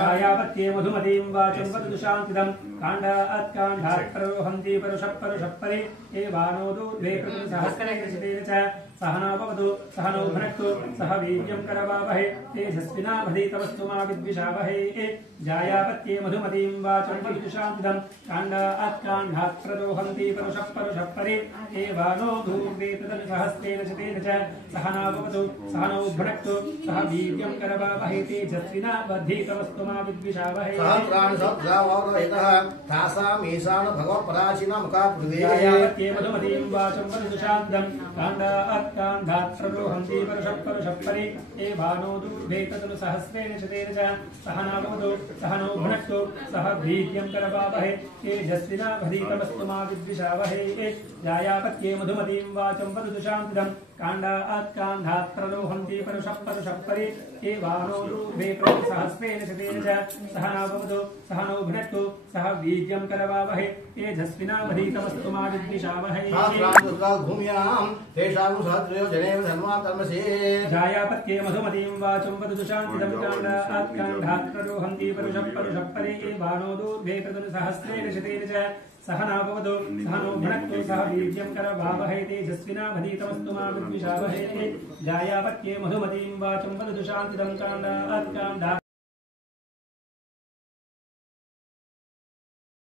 जायापत्ये मधुमतीं वाचं वदतु शान्तिदं काण्डात् प्ररोहन्ति परुषपरि एवानो दूर्ध्वे सहस्रेण च सहना भवतु सहनौ भुनक्तु सह वीर्यं करवावहै तेजस्विनावधीतमस्तु मा विद्विषावहै जायापत्ये मधुमतीं वाचं वदतु शान्तिदं काण्डात् प्ररोहन्ति परुषपरि एवानो दूर्ध्वे सहस्रेण च सहना भवतु सहनौ भुनक्तु सह वीर्यं करवावहै तेजस्विनावधीतमस्तु मा विद्विषावहै जायापत्ये मधुमतीं वाचं वदतु शान्तिदं काण्डात् प्ररोहन्ति परुषपरि एवानो दूर्ध्वे तदनु सहस्रेण शतेन च सहना भवतु सहनौ भुनक्तु सह वीर्यं करवावहै तेजस्विनावधीतमस्तु मा विद्विषावहै जायापत्ये मधुमतीं वाचं वदतु शान्तिदं काण्डात् प्ररोहन्ति परुषपरि एवानो दूर्ध्वे सहस्रेण शतेन च सहना भवतु सहनौ भुनक्तु सह वीर्यं करवावहै तेजस्विनावधीतमस्तु मा विद्विषावहै जायापत्ये मधुमतीं वाचं वदतु शान्तिदं काण्डात् प्ररोहन्ति परुषपरि एवानो दूर्ध्वे सहस्रेण शतेन च सहना भवतु सहनौ भुनक्तु सह वीर्यं करवावहै तेजस्विनावधीतमस्तु मा विद्विषावहै जायापत्ये मधुमतीं वाचं वदतु शान्तिदं काण्डात्